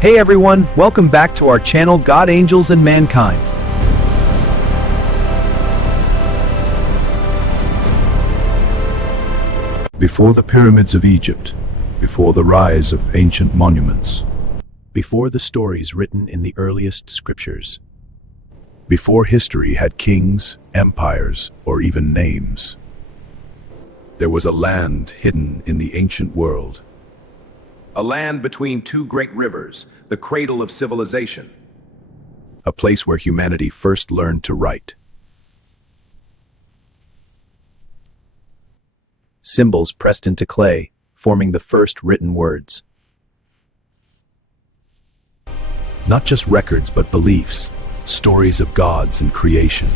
Hey everyone, welcome back to our channel God, Angels, and Mankind. Before the pyramids of Egypt, before the rise of ancient monuments, before the stories written in the earliest scriptures, before history had kings, empires, or even names, there was a land hidden in the ancient world. A land between two great rivers, the cradle of civilization. A place where humanity first learned to write. symbols pressed into clay, forming the first written words. Not just records, but beliefs, stories of gods and creation.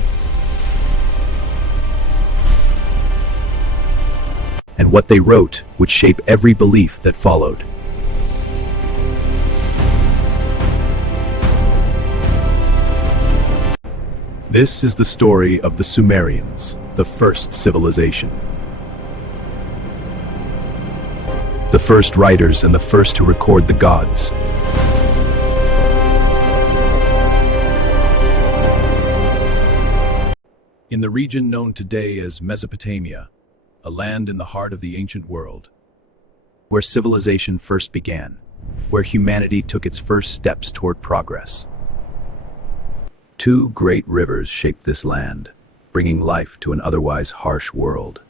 And what they wrote would shape every belief that followed. This is the story of the Sumerians, the first civilization. The first writers and the first to record the gods. In the region known today as Mesopotamia, a land in the heart of the ancient world, where civilization first began, where humanity took its first steps toward progress. two great rivers shaped this land, bringing life to an otherwise harsh world.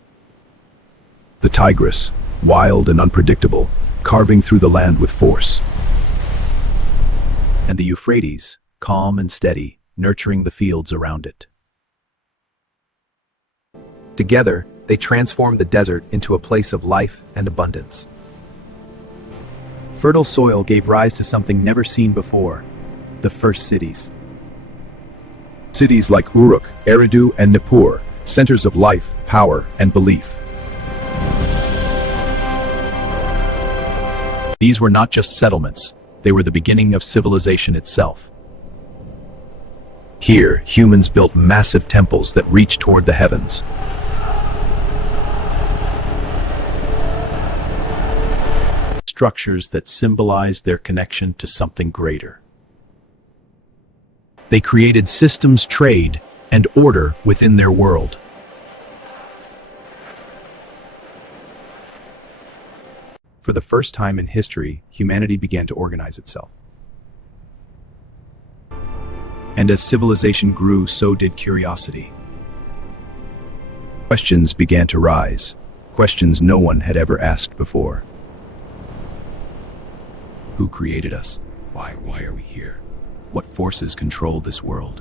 The Tigris, wild and unpredictable, carving through the land with force. And the Euphrates, calm and steady, nurturing the fields around it. Together, they transformed the desert into a place of life and abundance. Fertile soil gave rise to something never seen before, the first cities. Cities like Uruk, Eridu, and Nippur, centers of life, power, and belief. These were not just settlements, they were the beginning of civilization itself. Here, humans built massive temples that reached toward the heavens. Structures that symbolized their connection to something greater. They created systems, trade, and order within their world. For the first time in history, humanity began to organize itself. And as civilization grew, so did curiosity. Questions began to rise, questions no one had ever asked before. Who created us? Why are we here? What forces control this world?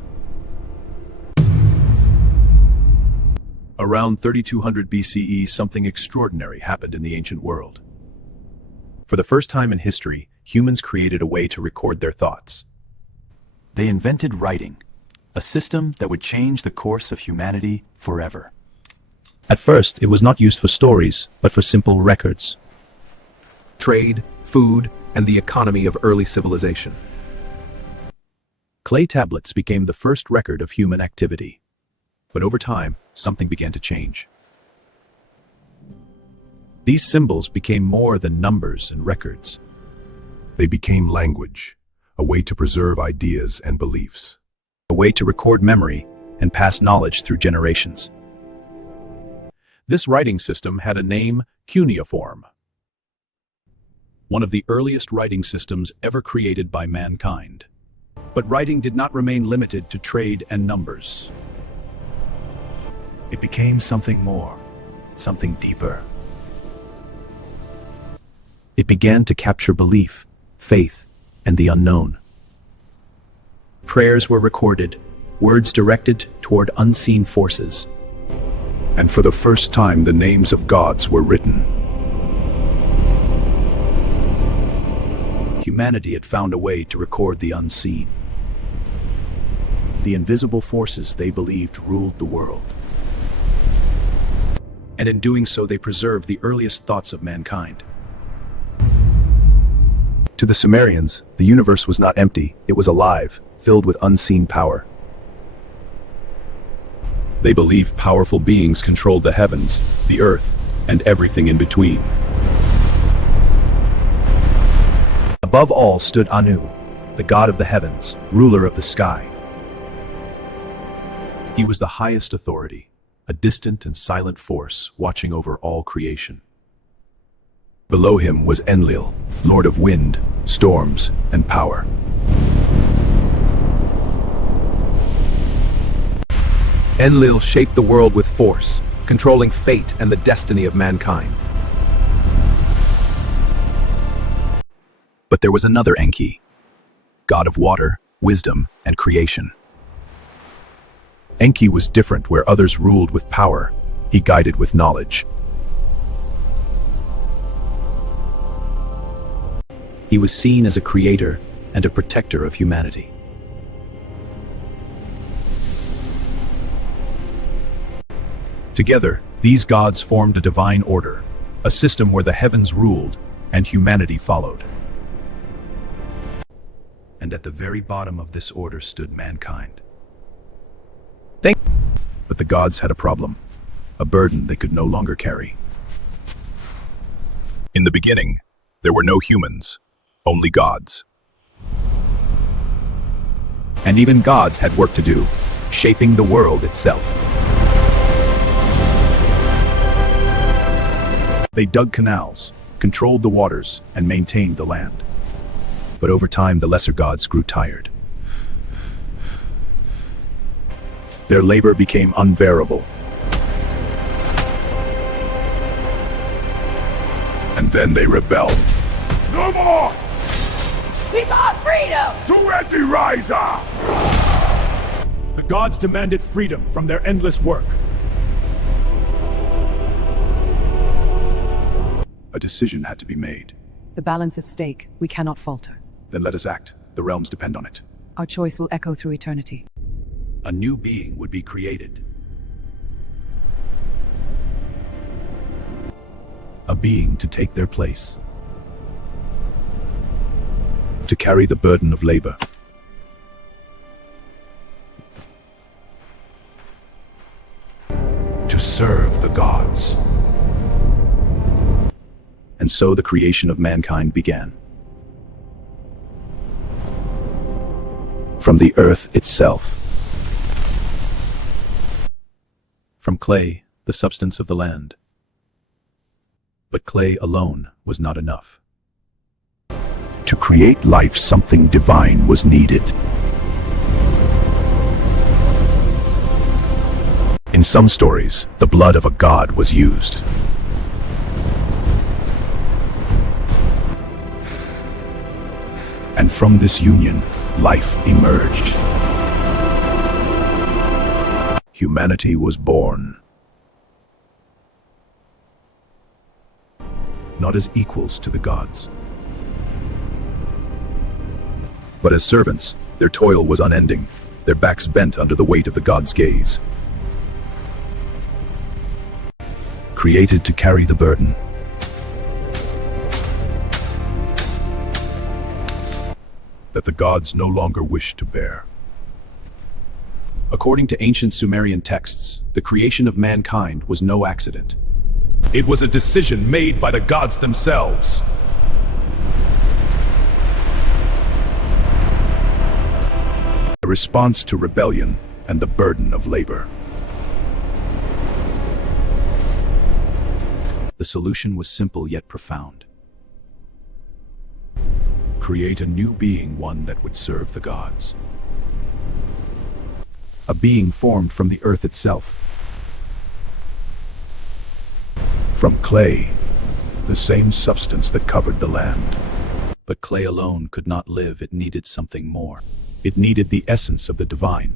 Around 3200 BCE, something extraordinary happened in the ancient world. For the first time in history, humans created a way to record their thoughts. They invented writing, a system that would change the course of humanity forever. At first, it was not used for stories, but for simple records. Trade, food, and the economy of early civilization. Clay tablets became the first record of human activity. But over time, something began to change. These symbols became more than numbers and records. They became language, a way to preserve ideas and beliefs. A way to record memory and pass knowledge through generations. This writing system had a name, cuneiform. One of the earliest writing systems ever created by mankind. But writing did not remain limited to trade and numbers. It became something more, something deeper. It began to capture belief, faith, and the unknown. Prayers were recorded, words directed toward unseen forces. And for the first time, the names of gods were written. Humanity had found a way to record the unseen. The invisible forces they believed ruled the world. And in doing so, they preserved the earliest thoughts of mankind. To the Sumerians, the universe was not empty, it was alive, filled with unseen power. They believed powerful beings controlled the heavens, the earth, and everything in between. A Above all stood Anu, the god of the heavens, ruler of the sky. He was the highest authority, a distant and silent force watching over all creation. Below him was Enlil, lord of wind, storms, and power. Enlil shaped the world with force, controlling fate and the destiny of mankind. But there was another Enki, god of water, wisdom, and creation. Enki was different. Where others ruled with power, he guided with knowledge. He was seen as a creator and a protector of humanity. Together, these gods formed a divine order, a system where the heavens ruled and humanity followed. And at the very bottom of this order stood mankind. But the gods had a problem, a burden they could no longer carry. In the beginning, there were no humans, only gods. And even gods had work to do, shaping the world itself. They dug canals, controlled the waters, and maintained the land. But over time, the lesser gods grew tired. Their labor became unbearable. And then they rebelled. No more! We got freedom! To Anti-Riser! The gods demanded freedom from their endless work. A decision had to be made. The balance is stake. We cannot falter. Then let us act. The realms depend on it. Our choice will echo through eternity. A new being would be created. A being to take their place. To carry the burden of labor. To serve the gods. And so the creation of mankind began. From the earth itself. From clay, the substance of the land. But clay alone was not enough. To create life, something divine was needed. In some stories, the blood of a god was used. And from this union, life emerged. Humanity was born. Not as equals to the gods, but as servants. Their toil was unending, their backs bent under the weight of the gods' gaze. Created to carry the burden. That the gods no longer wish to bear. According to ancient Sumerian texts, the creation of mankind was no accident. It was a decision made by the gods themselves. A response to rebellion and the burden of labor. The solution was simple yet profound. Create a new being, one that would serve the gods. A being formed from the earth itself. From clay, the same substance that covered the land. But clay alone could not live. It needed something more. It needed the essence of the divine.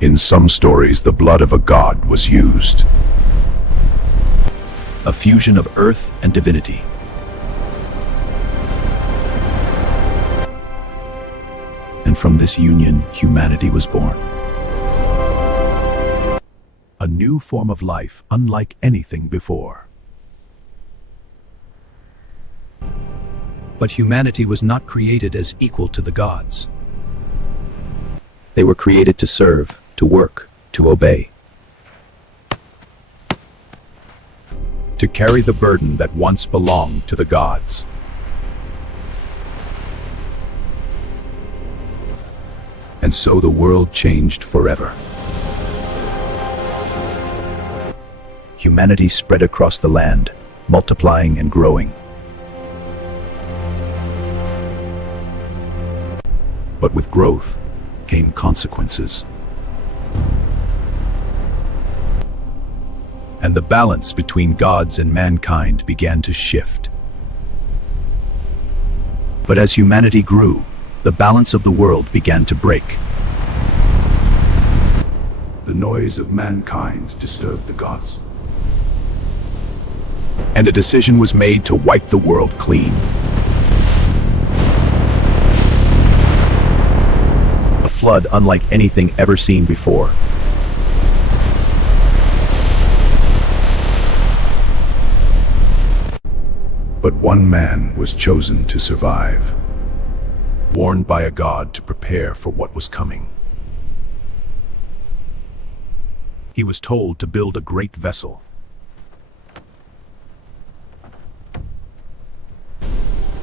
In some stories, the blood of a god was used. A fusion of earth and divinity. And from this union, humanity was born. A new form of life, unlike anything before. But humanity was not created as equal to the gods. They were created to serve, to work, to obey. to carry the burden that once belonged to the gods. And so the world changed forever. Humanity spread across the land, multiplying and growing. But with growth came consequences. And the balance between gods and mankind began to shift. But as humanity grew, the balance of the world began to break. The noise of mankind disturbed the gods. And a decision was made to wipe the world clean. A flood unlike anything ever seen before. But one man was chosen to survive, warned by a god to prepare for what was coming. He was told to build a great vessel.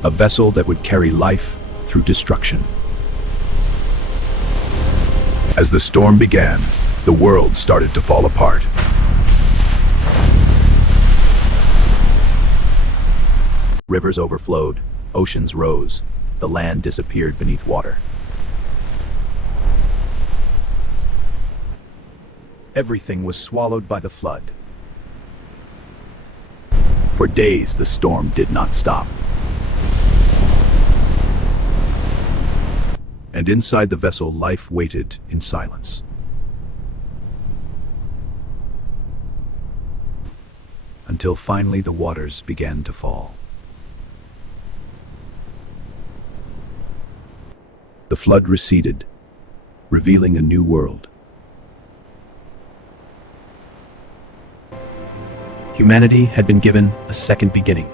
A vessel that would carry life through destruction. As the storm began, the world started to fall apart. Rivers overflowed, oceans rose, the land disappeared beneath water. Everything was swallowed by the flood. For days, the storm did not stop. And inside the vessel, life waited in silence. Until finally the waters began to fall. The flood receded, revealing a new world. Humanity had been given a second beginning.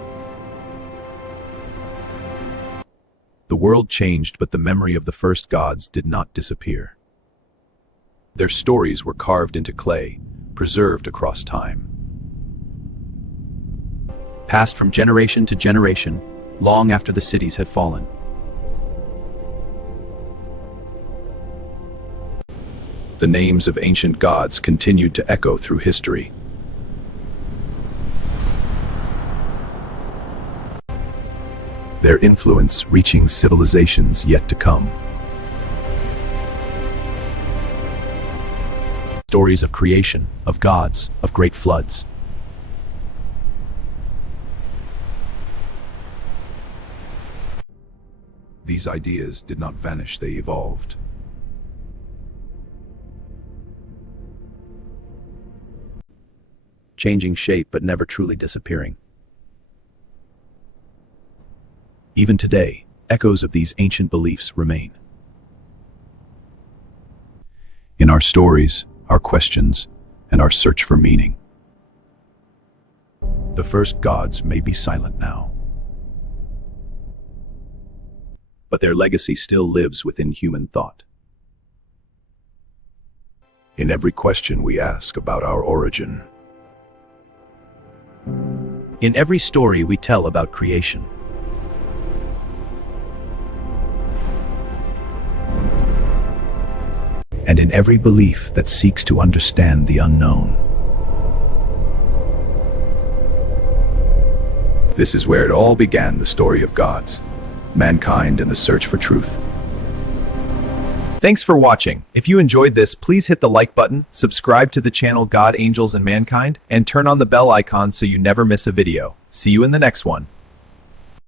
The world changed, but the memory of the first gods did not disappear. Their stories were carved into clay, preserved across time. Passed from generation to generation, long after the cities had fallen. The names of ancient gods continued to echo through history. Their influence reaching civilizations yet to come. Stories of creation, of gods, of great floods. These ideas did not vanish, they evolved. Changing shape but never truly disappearing. Even today, echoes of these ancient beliefs remain. In our stories, our questions, and our search for meaning. The first gods may be silent now, but their legacy still lives within human thought. in every question we ask about our origin. In every story we tell about creation. And in every belief that seeks to understand the unknown. This is where it all began, the story of gods, mankind, and the search for truth. Thanks for watching. If you enjoyed this, please hit the like button, subscribe to the channel God, Angels, and Mankind, and turn on the bell icon so you never miss a video. See you in the next one.